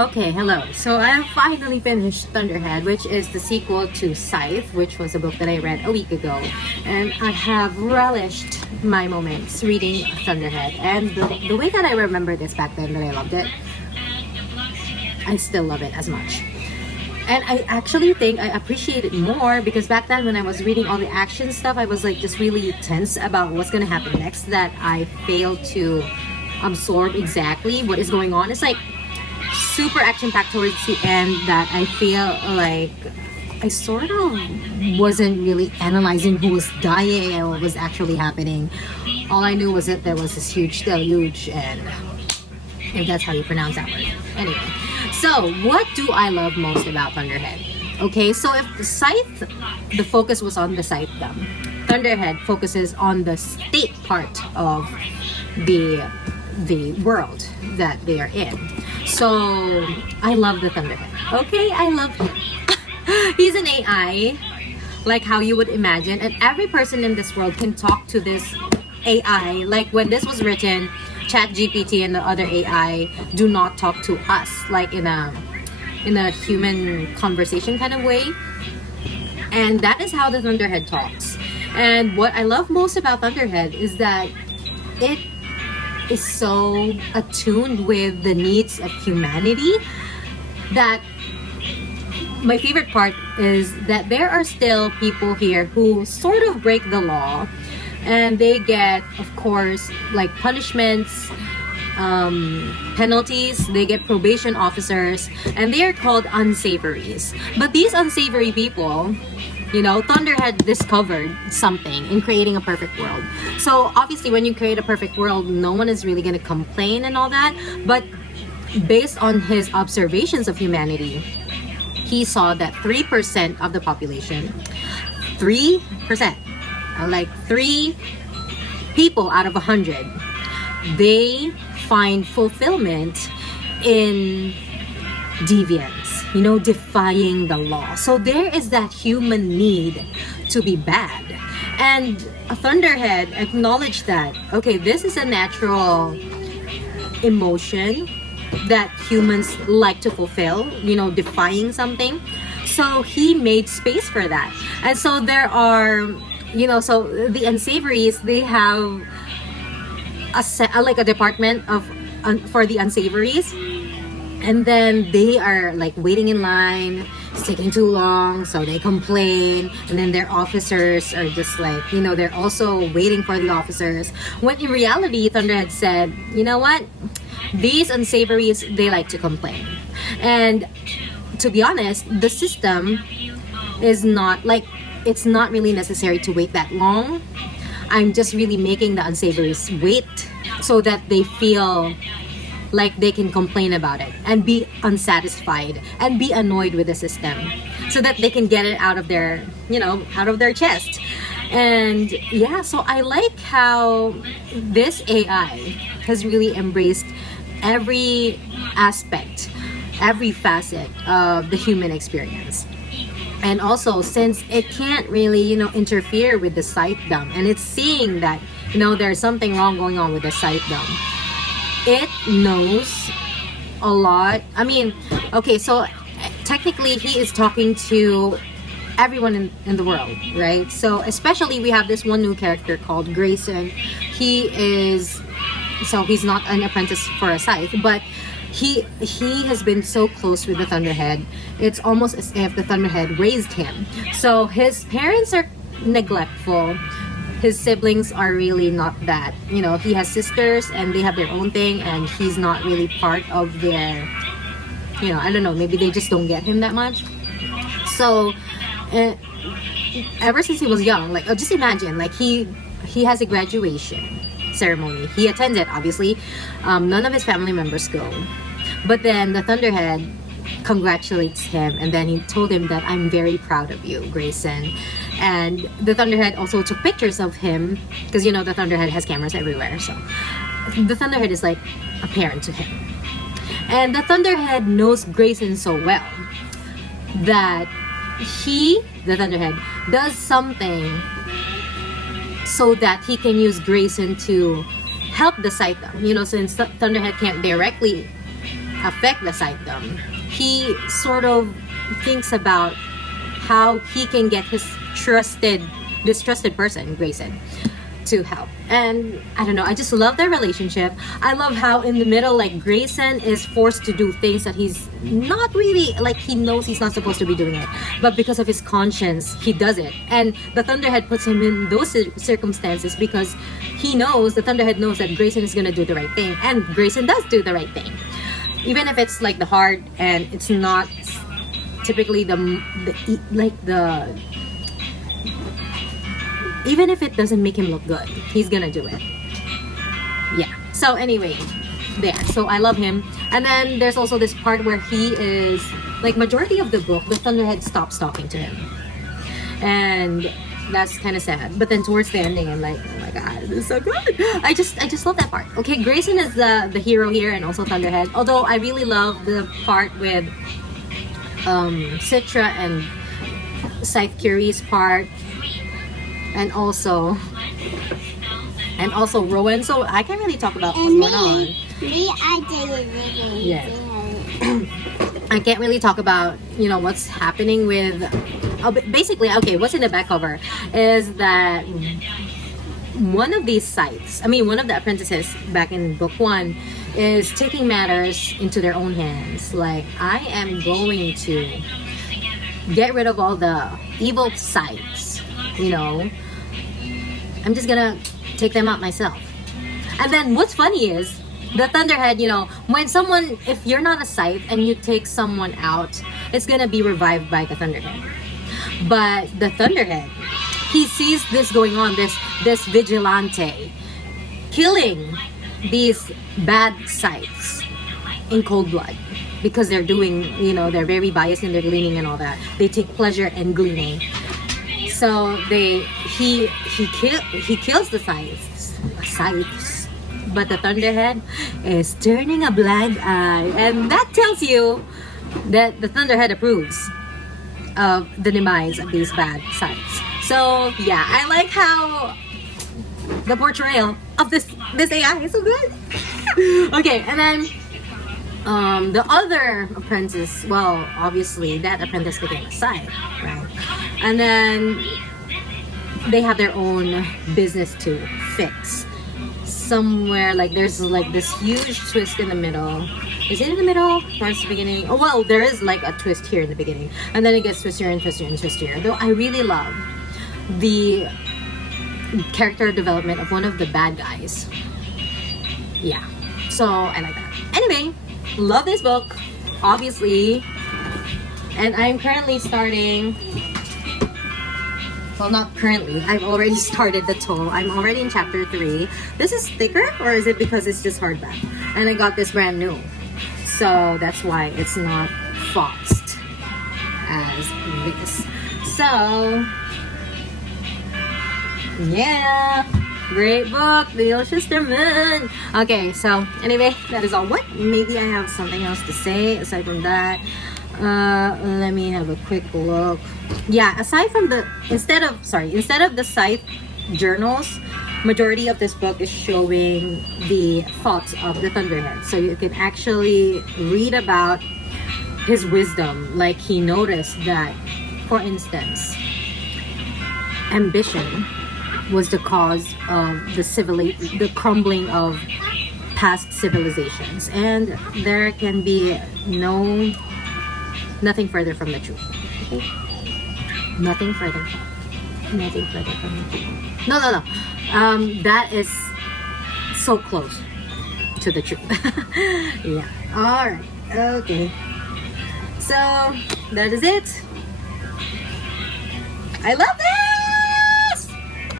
Okay, hello. So I have finally finished Thunderhead, which is the sequel to Scythe, which was a book that I read a week ago. And I have relished my moments reading Thunderhead. And the way that I remember this back then that I loved it, I still love it as much. And I actually think I appreciate it more because back then when I was reading all the action stuff, I was like just really tense about what's gonna happen next, that I failed to absorb exactly what is going on. It's like super action-packed towards the end that I feel like I sort of wasn't really analyzing who was dying and what was actually happening. All I knew was that there was this huge deluge, and if that's how you pronounce that word. Anyway, so what do I love most about Thunderhead? Okay, so if the Scythe, the focus was on the Scythedom, Thunderhead focuses on the state part of the world that they are in. So I love the Thunderhead. Okay, I love him. He's an AI, like how you would imagine, and every person in this world can talk to this AI. Like when this was written, ChatGPT and the other AI do not talk to us like in a human conversation kind of way. And that is how the Thunderhead talks. And what I love most about Thunderhead is that it is so attuned with the needs of humanity, that my favorite part is that there are still people here who sort of break the law, and they get, of course, like punishments, penalties. They get probation officers, and they are called unsavories. But these unsavory people, you know, Thunderhead discovered something in creating a perfect world. So obviously when you create a perfect world, no one is really going to complain and all that. But based on his observations of humanity, he saw that 3% of the population, 3%, like 3 people out of 100, they find fulfillment in deviance, you know, defying the law. So there is that human need to be bad. And Thunderhead acknowledged that, okay, this is a natural emotion that humans like to fulfill, you know, defying something. So he made space for that. And so there are, you know, so the unsavories, they have like a department of for the unsavories. And then they are like waiting in line, it's taking too long, so they complain. And then their officers are just like, you know, they're also waiting for the officers. When in reality, Thunderhead said, you know what? These unsavories, they like to complain. And to be honest, the system is not like, it's not really necessary to wait that long. I'm just really making the unsavories wait so that they feel like they can complain about it and be unsatisfied and be annoyed with the system so that they can get it out of their, you know, out of their chest. And yeah, so I like how this AI has really embraced every aspect, every facet of the human experience. And also, since it can't really, you know, interfere with the Scythedom, and it's seeing that, you know, there's something wrong going on with the Scythedom, it knows a lot. I mean, okay, so technically he is talking to everyone in the world, right? So especially we have this one new character called Grayson. He is, so he's not an apprentice for a scythe, but he has been so close with the Thunderhead. It's almost as if the Thunderhead raised him. So his parents are neglectful. His siblings are really not that, you know, he has sisters and they have their own thing, and he's not really part of their, you know, I don't know, maybe they just don't get him that much. So ever since he was young, like, just imagine, like he has a graduation ceremony. He attended, obviously. None of his family members go. But then the Thunderhead congratulates him, and then he told him that, I'm very proud of you, Grayson. And the Thunderhead also took pictures of him because, you know, the Thunderhead has cameras everywhere. So the Thunderhead is like a parent to him. And the Thunderhead knows Grayson so well that the Thunderhead, does something so that he can use Grayson to help the Scythe. You know, since Thunderhead can't directly affect the sanctum, he sort of thinks about how he can get his this trusted person, Grayson, to help. And I don't know, I just love their relationship. I love how in the middle, like, Grayson is forced to do things that he's not really, like, he knows he's not supposed to be doing it, but because of his conscience he does it. And the Thunderhead puts him in those circumstances because he knows, the Thunderhead knows that Grayson is gonna do the right thing, and Grayson does do the right thing, even if it's like the hard and it's not typically even if it doesn't make him look good, he's gonna do it. Yeah. So anyway, there. So I love him. And then there's also this part where he is, like, majority of the book, the Thunderhead stops talking to him. And that's kind of sad. But then towards the ending, I'm like, oh my god, this is so good. I just love that part. Okay, Grayson is the hero here, and also Thunderhead. Although I really love the part with Citra and Scythe Curie's part. And also Rowan. So I can't really talk about what's going on. Yeah. I can't really talk about, you know, what's happening with basically, okay, what's in the back cover is that one of these sites, one of the apprentices back in book 1 is taking matters into their own hands. Like, I am going to get rid of all the evil sites, you know, I'm just gonna take them out myself. And then what's funny is the Thunderhead, you know, when someone, if you're not a scythe and you take someone out, it's gonna be revived by the Thunderhead. But the Thunderhead, he sees this going on, this vigilante killing these bad scythes in cold blood, because they're doing, you know, they're very biased in their gleaning and all that. They take pleasure in gleaning. So he kills the scythes, but the Thunderhead is turning a blind eye, and that tells you that the Thunderhead approves of the demise of these bad scythes. So yeah, I like how the portrayal of this AI is so good. Okay, and then the other apprentice, well, obviously that apprentice became a scythe, right? And then they have their own business to fix. Somewhere, like, there's like this huge twist in the middle. Is it in the middle? Towards the beginning? Oh, well, there is like a twist here in the beginning. And then it gets twistier and twistier and twistier. Though I really love the character development of one of the bad guys. Yeah. So, I like that. Anyway, love this book, obviously. And I'm currently starting... Well, not currently. I've already started the toll. I'm already in chapter 3. This is thicker, or is it because it's just hardback? And I got this brand new. So that's why it's not foxed as this. So, yeah. Great book, Neal Shusterman. Okay, so anyway, that is all. What? Maybe I have something else to say aside from that. Let me have a quick look. Yeah, aside from instead of the Scythe journals, majority of this book is showing the thoughts of the Thunderhead. So you can actually read about his wisdom. Like, he noticed that, for instance, ambition was the cause of the crumbling of past civilizations, and there can be nothing further from the truth. Okay? Nothing further from the truth. No. That is so close to the truth. Yeah. Alright. Okay. So, that is it. I love it!